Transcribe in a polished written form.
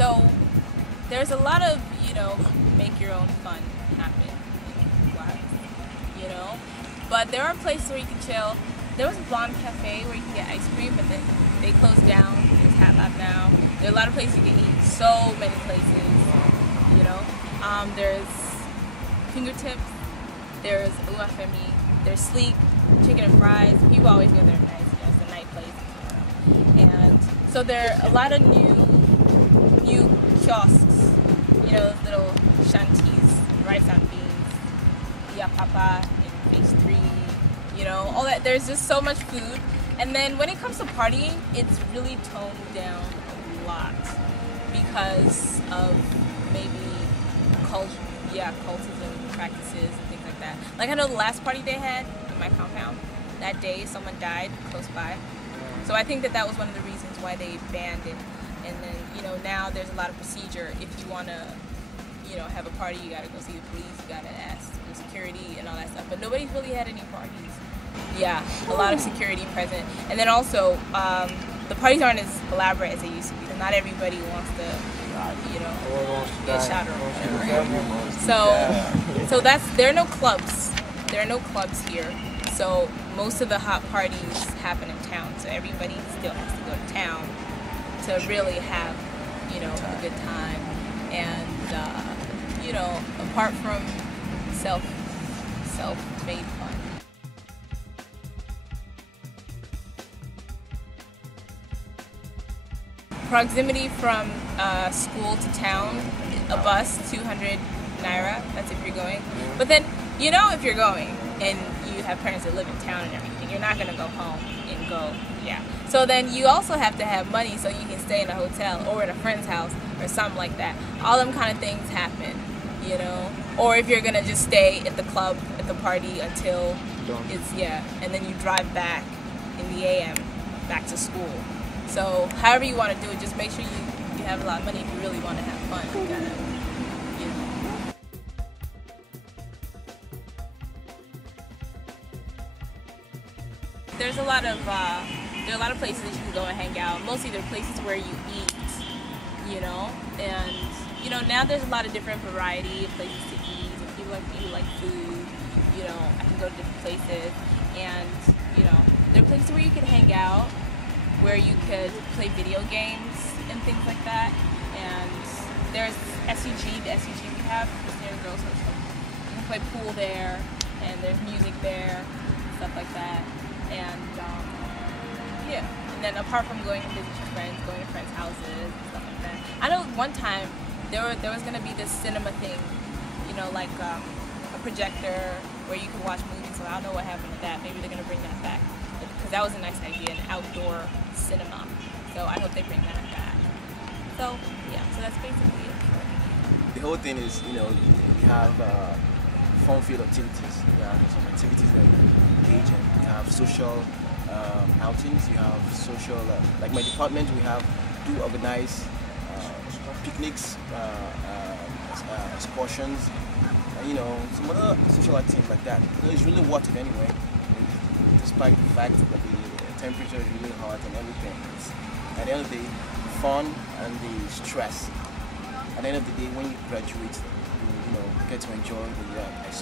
So there's a lot of, make your own fun happen in Guadalajara, But there are places where you can chill. There was a Blonde Cafe where you can get ice cream, but then they closed down. There's Hat Lab now. There are a lot of places you can eat. So many places, There's Fingertips. There's Uafemi. There's Sleek. Chicken and Fries. People always go there at night. It's a night place. And so there are a lot of new kiosks. Those little shanties, rice and beans, yapapa in phase 3. All that. There's just so much food. And then when it comes to partying, it's really toned down a lot because of maybe cultism practices and things like that. Like I know the last party they had in my compound, that day someone died close by. So I think that was one of the reasons why they banned it. And then, now there's a lot of procedure. If you want to, have a party, you got to go see the police, you got to ask the security and all that stuff. But nobody's really had any parties. Yeah, a lot of security present. And then also, the parties aren't as elaborate as they used to be. Not everybody wants to, get shot or whatever. So there are no clubs. There are no clubs here. So most of the hot parties happen in town. So everybody still has to go to town to really have, a good time. And, apart from self-made fun. Proximity from school to town, a bus, 200 naira, that's if you're going. But then, if you're going and you have parents that live in town and everything, you're not going to go home and go, So then you also have to have money so you can stay in a hotel or in a friend's house or something like that. All them kind of things happen, Or if you're going to just stay at the club, at the party until it's, and then you drive back in the AM back to school. So however you want to do it, just make sure you have a lot of money if you really want to have fun. You gotta, There are a lot of places that you can go and hang out. Mostly they're places where you eat, and now there's a lot of different variety of places to eat. If people like food, I can go to different places, and there are places where you can hang out, where you could play video games and things like that. And there's SUG, the SUG we have, it's near the girls' hostel. You can play pool there, and there's music there, stuff like that. And and then apart from going to visit your friends, going to friends' houses and stuff like that. I know one time there was gonna be this cinema thing, like a projector where you could watch movies. So I don't know what happened to that. Maybe they're gonna bring that back because that was a nice idea, an outdoor cinema. So I hope they bring that back. So so that's basically it. The whole thing is, we have fun-filled activities. Some activities that engage in. We have social outings. We have social, like my department, we do organize picnics, excursions, some other social activities like that. It's really worth it anyway, despite the fact that the temperature is really hot and everything. It's, at the end of the day, fun and the stress. At the end of the day, when you graduate, you get to enjoy the